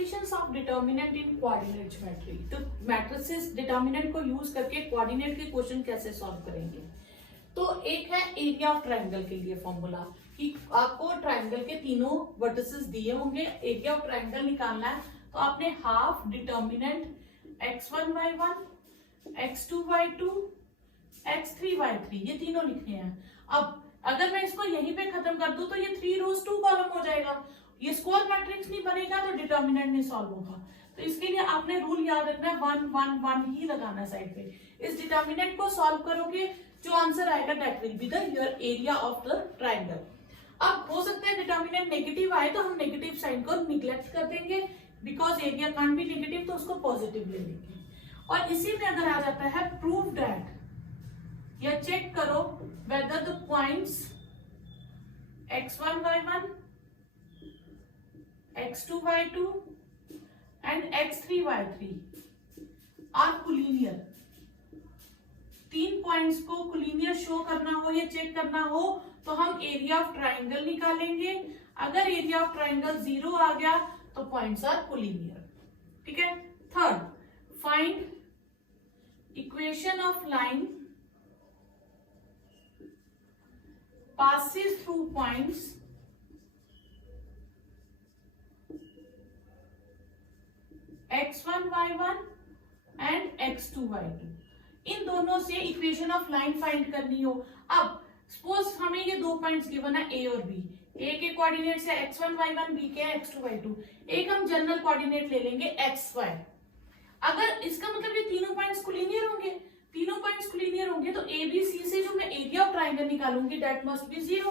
Applications of determinant in coordinate geometry. तो matrices determinant को use करके कोऑर्डिनेट के क्वेश्चन कैसे सॉल्व करेंगे। तो एक है एरिया ऑफ ट्राइंगल के लिए फॉर्मूला कि आपको ट्राइंगल के तीनों वर्टिसेस दिए होंगे, एरिया ऑफ ट्राइंगल निकालना है। तो आपने half determinant x1 y1 x2 y2 x3 y3 ये तीनों लिखने हैं। अब अगर मैं इसको यहीं पे खत्म कर दूं तो ये 3 रोज 2 कॉलम हो जाएगा, ये स्क्वायर मैट्रिक्स नहीं बनेगा तो डिटर्मिनेंट नहीं सॉल्व होगा। तो इसके लिए आपने रूल याद रखना है 1 1 1 ही लगाना साइड पे। इस डिटर्मिनेंट को सॉल्व करोगे जो आंसर आएगा that will be the your area of the triangle. अब हो सकता है डिटर्मिनेंट नेगेटिव आए तो हम नेगेटिव साइन को निग्लेक्ट कर देंगे, because area can't be negative तो उसको पॉजिटिव ले लेंगे। और इसी में अगर आ जाता है प्रूव दैट या चेक करो whether the points x1 y1 x2 y2 and x3 y3 are collinear। 3 points को कोलिनियर शो करना हो या चेक करना हो तो हम एरिया ऑफ ट्राइंगल निकालेंगे। अगर एरिया ऑफ ट्राइंगल 0 आ गया तो पॉइंट्स आर कोलिनियर। ठीक है। Third, find equation of line passes through points x1 y1 and x2 y2। इन दोनों से इक्वेशन ऑफ लाइन फाइंड करनी हो। अब सपोज हमें ये 2 पॉइंट्स गिवन है ए और बी। ए के कोऑर्डिनेट्स है x1 y1, बी के x2 y2। एक हम जनरल कोऑर्डिनेट ले लेंगे xy। अगर इसका मतलब ये तीनों पॉइंट्स कोलिनियर होंगे, तीनों पॉइंट्स कोलिनियर होंगे तो ए बी सी से जो मैं एरिया ऑफ ट्राइंगल निकालूंगी दैट मस्ट बी 0।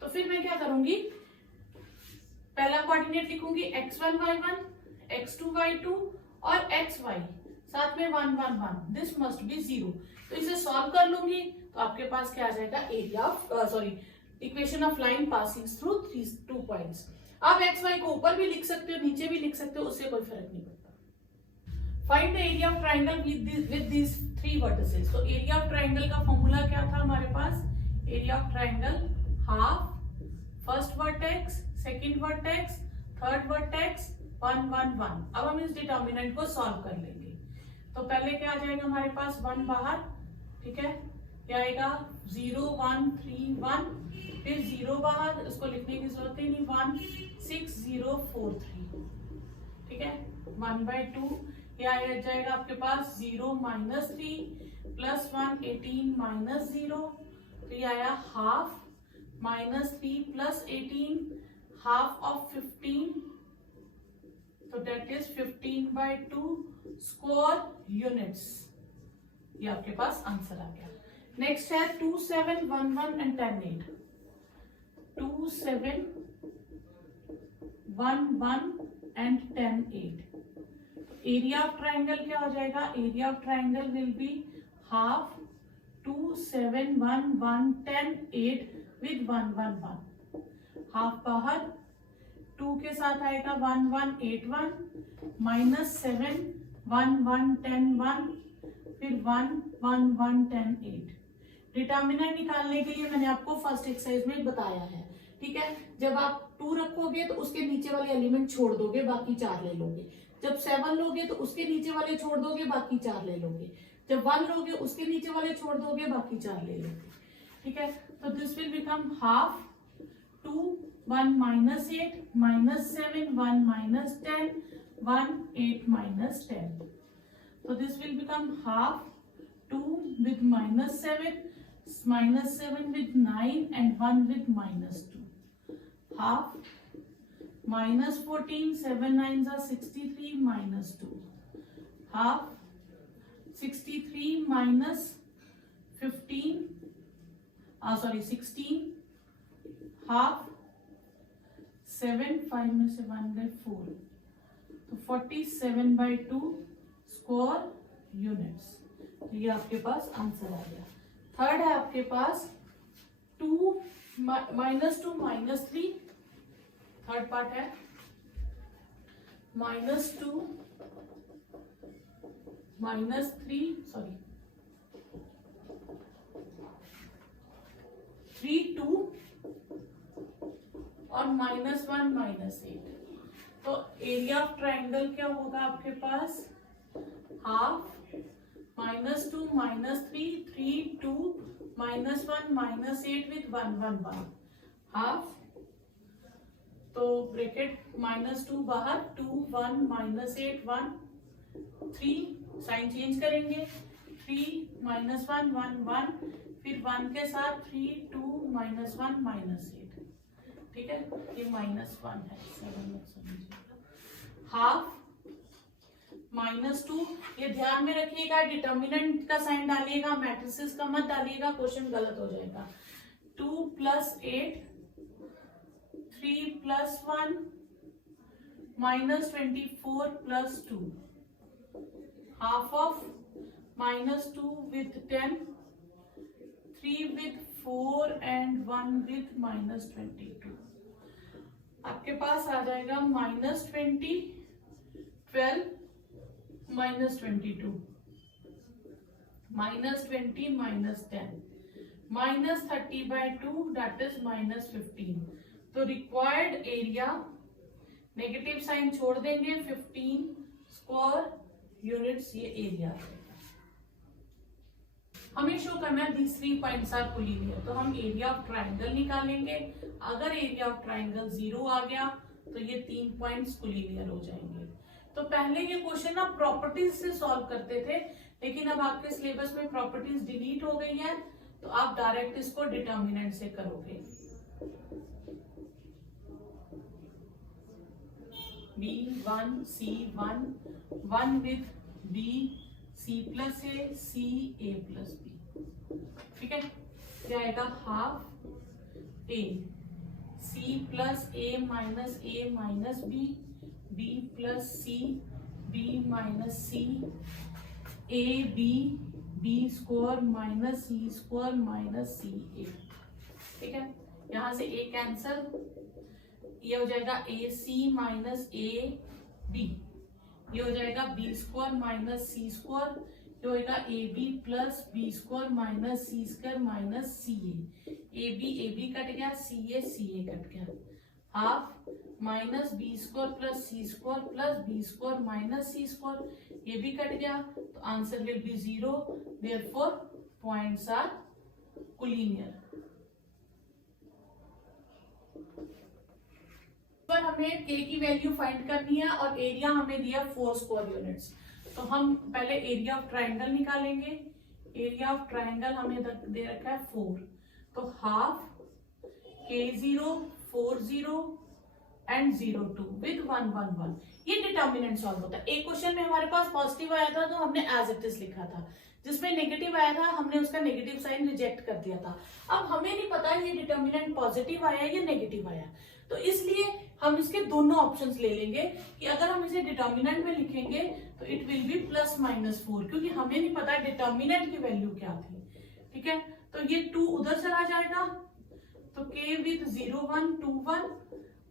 तो फिर मैं क्या करूंगी, पहला कोऑर्डिनेट लिखूंगी x1 y1 x2 y2 और xy साथ में 1 1 1, दिस मस्ट बी 0। तो इसे सॉल्व कर लूंगी तो आपके पास क्या आ जाएगा, area of equation of line passing through 2 points. आप xy को ऊपर भी लिख सकते हो, नीचे भी लिख सकते हो, उससे कोई फर्क नहीं पड़ता। Find the area of triangle with this 3 vertices. तो एरिया ऑफ ट्राइंगल का फॉर्मूला क्या था हमारे पास, area of triangle half first vertex, second vertex, third vertex, 1 1 1। अब हम इस डिटर्मिनेंट को सॉल्व कर लेंगे। तो पहले क्या आ जाएगा हमारे पास 1 बाहर, ठीक है, क्या आएगा 0 1 3 1, फिर 0 बाहर, इसको लिखने की जरूरत ही नहीं, 1 6 0 4 3। ठीक है, 1/2 क्या आ जाएगा आपके पास 0 -3 + 1 18 -0। तो ये आया हाफ -3 + 18 हाफ ऑफ 15, तो दैट इज 15/2 स्क्वायर यूनिट्स। ये आपके पास आंसर आ गया। नेक्स्ट है 2 7 1 1 and 10 8। 2 7 1 1 and 10 8। Area of triangle क्या हो जाएगा, area of triangle will be half 2 7 1 1 10 8 with 1 1 1। Half बाहर, 2 के साथ आएगा 1 1 8 1 -7 1 1 10 1, फिर 1 1 1 10 8। डिटर्मिनेंट निकालने के लिए मैंने आपको फर्स्ट एक्सरसाइज में बताया है। ठीक है, जब आप 2 रखोगे तो उसके नीचे वाले एलिमेंट छोड़ दोगे, बाकी 4 ले लोगे। जब 7 लोगे तो उसके नीचे वाले छोड़ दोगे, बाकी 4 ले लोगे। जब 1 लोगे उसके नीचे वाले छोड़ दोगे, बाकी 4 ले लोगे। ठीक है, तो दिस विल बिकम हाफ 2 1 -8 -7 1 -10 1 8 -10। तो this will become half 2 with -7 with 9 and 1 with -2। Half -14 7 9s are 63 -2। Half 63 -15 16। Half 7 5 में से 1/4, तो 47/2 स्क्वायर यूनिट्स। तो ये आपके पास आंसर आ गया। थर्ड है आपके पास 2 -2 -3। थर्ड पार्ट है -2 -3 3 2 और -1 -8। तो एरिया ऑफ ट्राइंगल क्या होगा आपके पास, हाफ -2 -3 3 2 -1 -8 विथ 1 1 1 हाफ। तो ब्रैकेट -2 बाहर, 2 1 -8 1 3, साइन चेंज करेंगे, 3 -1 1 1, फिर 1 के साथ 3 2 -1 -8, ठीक है, ये -1 है, 7 मत समझिएगा। हाफ -2, ये ध्यान में रखिएगा, डिटर्मिनेंट का साइन डालिएगा, मैट्रिसेस का मत डालिएगा, क्वेश्चन गलत हो जाएगा। 2 + 8 3 + 1 -24 + 2, half of -2 with 10, 3 with 4 and 1 with -22। आपके पास आ जाएगा -20 12 -22 -20 -10 -30/2 that is -15। तो रिक्वायर्ड एरिया, नेगेटिव साइन छोड़ देंगे, 15 स्क्वायर यूनिट्स ये एरिया। हमें शो करना है these 3 points are collinear, तो हम एरिया ऑफ ट्राइंगल निकालेंगे। अगर एरिया ऑफ ट्राइंगल 0 आ गया तो ये 3 पॉइंट्स कोलिनियर हो जाएंगे। तो पहले ये क्वेश्चन आप प्रॉपर्टीज से सॉल्व करते थे, लेकिन अब आपके सिलेबस में प्रॉपर्टीज डिलीट हो गई है, तो आप डायरेक्ट इसको डिटर्मिनेंट से करोगे। B1 C1 1 with B C + A C A + B, ठीक है, क्या आएगा, half A C + A - A - B B + C B - C A B B² - C² - C A, ठीक है, यहां से A कैंसल, ये हो जाएगा AC - AB, ये हो जाएगा B² - C², ये होगा AB + B² - C² - CA, AB AB cut गया, CA CA कट गया, half -B² + C² + B² - C², ये भी कट गया, तो answer will be 0, therefore points are collinear. पर हमें k की वैल्यू फाइंड करनी है और एरिया हमें दिया 4 स्क्वायर यूनिट्स, तो हम पहले एरिया ऑफ ट्राइंगल निकालेंगे। एरिया ऑफ ट्राइंगल हमें दे रखा है 4, तो हाफ K0 40 एंड 02 विद 1 1 1, ये डिटर्मिनेंट सॉल्व होता है। एक क्वेश्चन में हमारे पास पॉजिटिव आया था तो हमने एज इट इज लिखा था, जिसमें नेगेटिव आया था हमने उसका नेगेटिव साइन रिजेक्ट कर दिया था। अब हमें नहीं पता ये डिटर्मिनेंट पॉजिटिव आया या नेगेटिव आया, तो इसलिए हम इसके दोनों ऑप्शंस ले लेंगे कि अगर हम इसे डिटर्मिनेंट में लिखेंगे तो इट विल बी +-4, क्योंकि हमें नहीं पता डिटर्मिनेंट की वैल्यू क्या थी, ठीक है। तो ये 2 उधर चला जाएगा, तो k with 0 1 2 1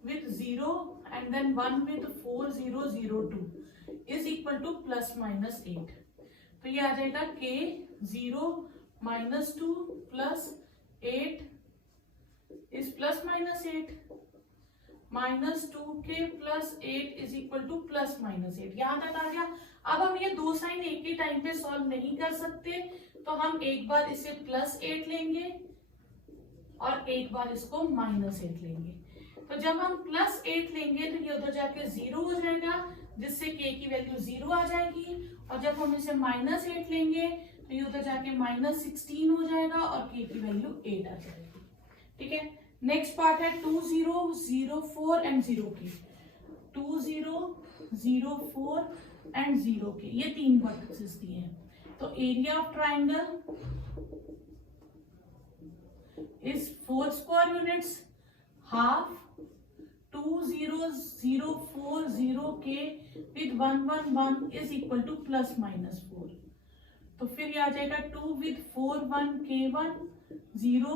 with 0 and then 1 with 4 0 0 2 is equal to +-8। तो ये आ जाएगा k 0 -2 +8 is +-8, -2k + 8 is equal to +-8। यहाँ तक आ गया। अब हम ये दो साइन एक ही टाइम पे सॉल्व नहीं कर सकते, तो हम एक बार इसे +8 लेंगे और एक बार इसको -8 लेंगे। तो जब हम +8 लेंगे तो ये उधर जाके 0 हो जाएगा, जिससे k की वैल्यू 0 आ जाएगी, और जब हम इसे -8 लेंगे तो ये उधर जाके -16 हो जाएगा और k की वैल्यू 8 आ जाएगी, ठीक है। नेक्स्ट पार्ट है 2 0 0 4 एंड 0k, 2 0 0 4 एंड 0k, ये 3 वर्टिसेस दिए हैं। तो area of triangle is 4 square units, half 2 0 0 4 0k with 1 1 1 is equal to +-4। तो फिर ये आ जाएगा 2 with 4 1 k1 0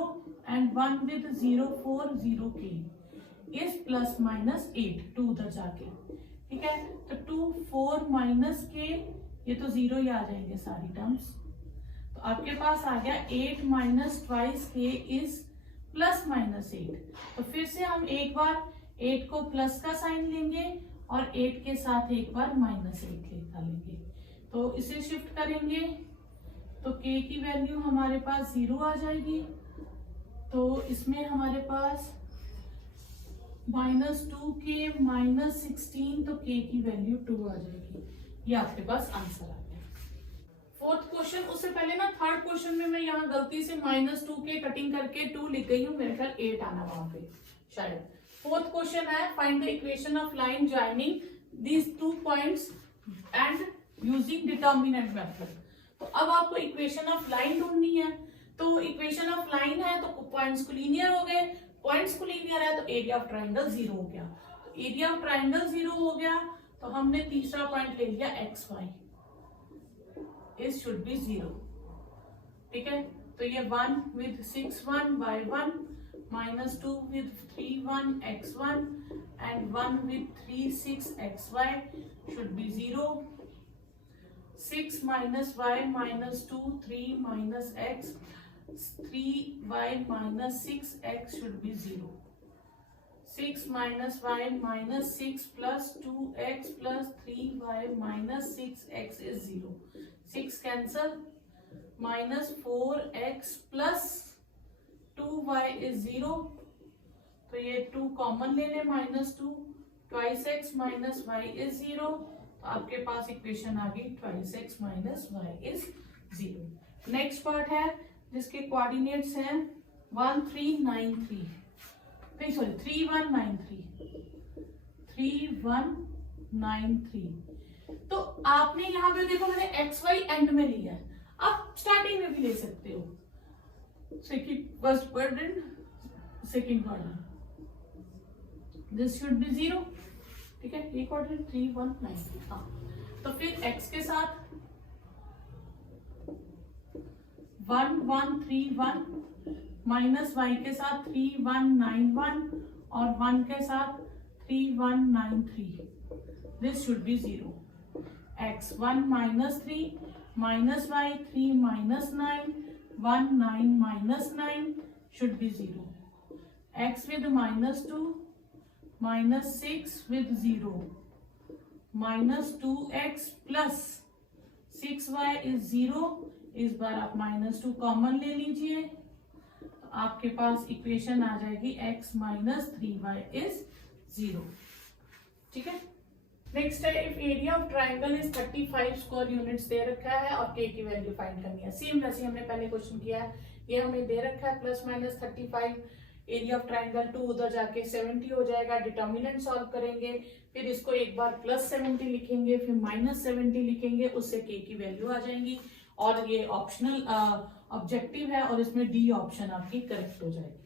and 1 with 0 4 0k is +-8, 2 उधर जाके, ठीक है। तो 2 4 - k, ये तो 0 ही आ जाएंगे सारी टर्म्स, तो आपके पास आ गया 8 - twice k is +-8। तो फिर से हम एक बार 8 को प्लस का साइन लेंगे और 8 के साथ एक बार -8 डालेंगे। तो इसे शिफ्ट करेंगे तो k की वैल्यू हमारे पास 0 आ जाएगी। तो इसमें हमारे पास -2k -16, तो k की वैल्यू 2 आ जाएगी। ये आपके पास आंसर आ गया। फोर्थ क्वेश्चन, उससे पहले ना थर्ड क्वेश्चन में मैं यहाँ गलती से -2k कटिंग करके 2 लिख गई हूँ, मेरे ख्याल 8 आना वहां पे शायद। फोर्थ क्वेश्चन है find the equation of line joining these 2 points and using determinant method. तो अब आपको इक्वेशन ऑफ लाइन ढूंढनी है। तो इक्वेशन ऑफ लाइन है तो पॉइंट्स कोलिनियर हो गए, पॉइंट्स कोलिनियर है तो एरिया ऑफ ट्राइंगल 0 हो गया। तो एरिया ऑफ ट्राइंगल 0 हो गया तो हमने तीसरा पॉइंट ले लिया xy इज शुड बी 0। ठीक है, तो ये 1 with 6 1 y1 -2 with 3 1 x1 and 1 with 3 6 xy should be 0. 6 minus y minus 2 3 minus x 3y minus 6x should be 0. 6 minus y minus 6 plus 2x plus 3y minus 6x is 0. 6 cancel. Minus 4x plus 2y is 0. तो ये 2 common ले ले, -2 twice x minus y is 0. तो आपके पास equation आ गई twice x minus y is 0. Next part है जिसके coordinates हैं 1393, नहीं सॉरी 3193। तो आपने यहाँ पे देखो मैंने एक्स वाई एंड में लिया है, आप स्टार्टिंग में भी ले सकते हो। First quadrant, second quadrant, this should be 0। ठीक है, ये क्वाड्रेंट 3193। हाँ, तो फिर x के साथ 1131 माइनस y के साथ 3191 और 1 के साथ 3193, this should be 0। x 1 minus 3 minus y 3 minus 9 1 9 minus 9 should be 0. x with -2 minus 6 with 0 minus 2x plus 6y is 0. इस बार आप -2 कॉमन ले लीजिए तो आपके पास इक्वेशन आ जाएगी x minus 3y is 0। ठीक है, नेक्स्ट है if area of triangle is 35 square units दे रखा है और k की वैल्यू फाइंड करनी है। सेम वैसे हमने पहले क्वेश्चन किया है, ये हमें दे रखा है ±35, एरिया ऑफ ट्राइंगल 2 उधर जाके 70 हो जाएगा। डिटर्मिनेंट सॉल्व करेंगे, फिर इसको एक बार +70 लिखेंगे, फिर -70 लिखेंगे, उससे k की वैल्यू आ जाएंगी। और ये ऑप्शनल ऑब्जेक्टिव है और इसमें डी ऑप्शन आपकी करेक्ट हो जाएगी।